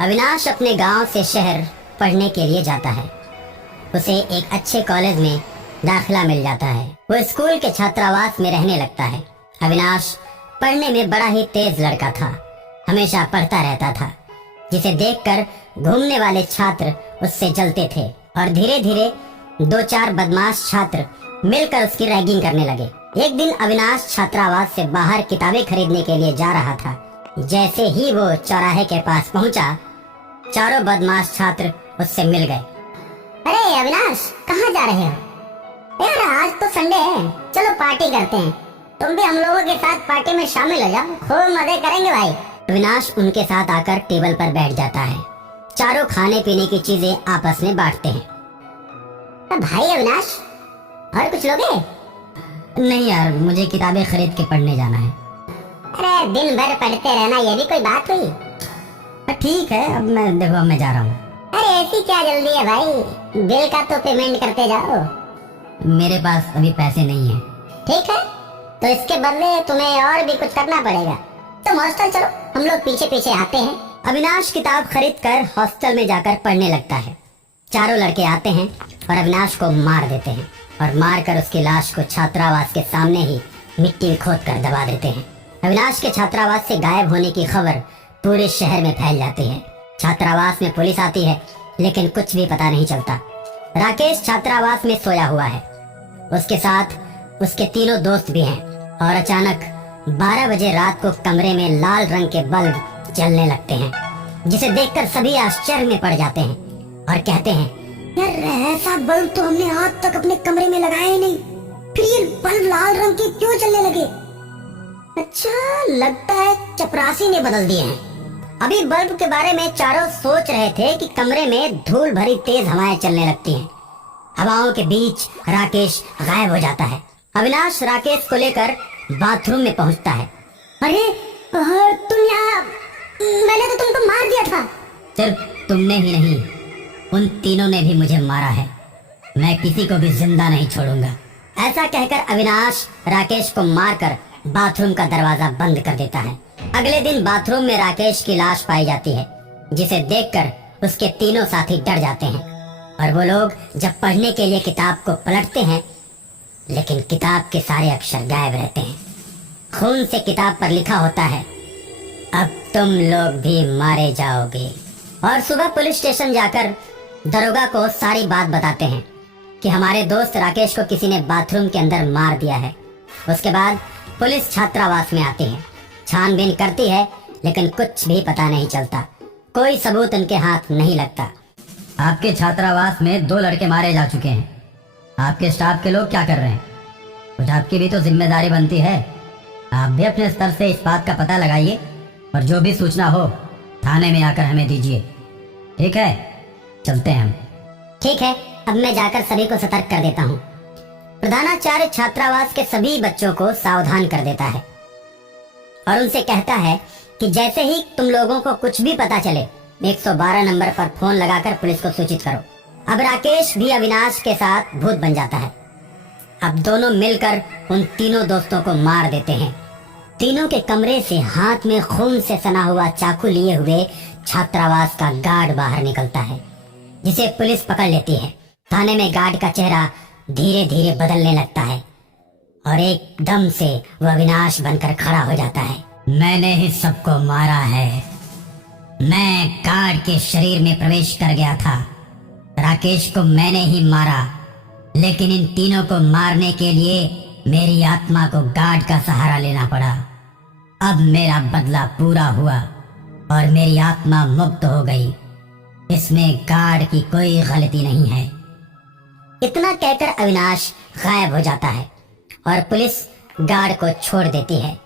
अविनाश अपने गांव से शहर पढ़ने के लिए जाता है। उसे एक अच्छे कॉलेज में दाखिला मिल जाता है। वो स्कूल के छात्रावास में रहने लगता है। अविनाश पढ़ने में बड़ा ही तेज लड़का था। हमेशा पढ़ता रहता था, जिसे देखकर घूमने वाले छात्र उससे जलते थे और धीरे धीरे 2-4 बदमाश छात्र मिलकर उसकी रैगिंग करने लगे। एक दिन अविनाश छात्रावास से बाहर किताबें खरीदने के लिए जा रहा था। जैसे ही वो चौराहे के पास पहुंचा, चारों बदमाश छात्र उससे मिल गए। अरे अविनाश, कहाँ जा रहे हो? यार आज तो संडे है, चलो पार्टी करते हैं। तुम भी हम लोगों के साथ पार्टी में शामिल हो जाओ, खूब मजे करेंगे भाई। अविनाश उनके साथ आकर टेबल पर बैठ जाता है। चारों खाने पीने की चीजें आपस में बांटते हैं। भाई अविनाश, और कुछ लोगे? नहीं यार, मुझे किताबें खरीद के पढ़ने जाना है। अरे दिन भर पढ़ते रहना, ये भी कोई बात हुई? ठीक है, अब मैं जा रहा हूँ। अरे ऐसी क्या जल्दी है भाई, बिल का तो पेमेंट करते जाओ। मेरे पास अभी पैसे नहीं है। ठीक है, तो इसके बदले तुम्हें और भी कुछ करना पड़ेगा। तुम हॉस्टल चलो, हम लोग पीछे पीछे आते हैं। अविनाश किताब खरीद कर हॉस्टल में जाकर पढ़ने लगता है। चारों लड़के आते हैं और अविनाश को मार देते हैं और मारकर उसकी लाश को छात्रावास के सामने ही मिट्टी में खोद कर दबा देते हैं। अविनाश के छात्रावास से गायब होने की खबर पूरे शहर में फैल जाती है। छात्रावास में पुलिस आती है, लेकिन कुछ भी पता नहीं चलता। राकेश छात्रावास में सोया हुआ है। उसके साथ उसके तीनों दोस्त भी हैं और अचानक 12 बजे रात को कमरे में लाल रंग के बल्ब जलने लगते हैं, जिसे देखकर सभी आश्चर्य में पड़ जाते हैं और कहते हैं, यार ऐसा बल्ब तो हमने आज तक अपने कमरे में लगाया ही नहीं, फिर ये बल्ब लाल रंग के क्यों जलने लगे? अच्छा, लगता है चपरासी ने बदल दिए हैं। अभी बल्ब के बारे में चारों सोच रहे थे कि कमरे में धूल भरी तेज हवाएं चलने लगती हैं। हवाओं के बीच राकेश गायब हो जाता है। अविनाश राकेश को लेकर बाथरूम में पहुंचता है। अरे तुम यहाँ, मैंने तो तुमको मार दिया था। सिर्फ तुमने ही नहीं, उन तीनों ने भी मुझे मारा है। मैं किसी को भी जिंदा नहीं छोड़ूंगा। ऐसा कहकर अविनाश राकेश को मारकर बाथरूम का दरवाजा बंद कर देता है। अगले दिन बाथरूम में राकेश की लाश पाई जाती है, जिसे देखकर उसके तीनों साथी डर जाते हैं और वो लोग जब पढ़ने के लिए किताब को पलटते हैं, लेकिन किताब के सारे अक्षर गायब रहते हैं। खून से किताब पर लिखा होता है, अब तुम लोग भी मारे जाओगे। और सुबह पुलिस स्टेशन जाकर दरोगा को सारी बात बताते हैं कि हमारे दोस्त राकेश को किसी ने बाथरूम के अंदर मार दिया है। उसके बाद पुलिस छात्रावास में आती है, छानबीन करती है, लेकिन कुछ भी पता नहीं चलता। कोई सबूत उनके हाथ नहीं लगता। आपके छात्रावास में 2 लड़के मारे जा चुके हैं। आपके स्टाफ के लोग क्या कर रहे हैं? कुछ आपकी भी तो जिम्मेदारी बनती है। आप भी अपने स्तर से इस बात का पता लगाइए और जो भी सूचना हो थाने में आकर हमें दीजिए। ठीक है, चलते हैं हम। ठीक है, अब मैं जाकर सभी को सतर्क कर देता हूँ। प्रधानाचार्य छात्रावास के सभी बच्चों को सावधान कर देता है और उनसे कहता है कि जैसे ही तुम लोगों को कुछ भी पता चले, 112 नंबर पर फोन लगाकर पुलिस को सूचित करो। अब राकेश भी अविनाश के साथ भूत बन जाता है। अब दोनों मिलकर उन तीनों दोस्तों को मार देते हैं। तीनों के कमरे से हाथ में खून से सना हुआ चाकू लिए हुए छात्रावास का गार्ड बाहर निकलता है, जिसे पुलिस पकड़ लेती है। थाने में गार्ड का चेहरा धीरे धीरे बदलने लगता है और एकदम से वह अविनाश बनकर खड़ा हो जाता है। मैंने ही सबको मारा है। मैं गार्ड के शरीर में प्रवेश कर गया था। राकेश को मैंने ही मारा, लेकिन इन तीनों को मारने के लिए मेरी आत्मा को गार्ड का सहारा लेना पड़ा। अब मेरा बदला पूरा हुआ और मेरी आत्मा मुक्त हो गई। इसमें गार्ड की कोई गलती नहीं है। इतना कहकर अविनाश गायब हो जाता है और पुलिस गार्ड को छोड़ देती है।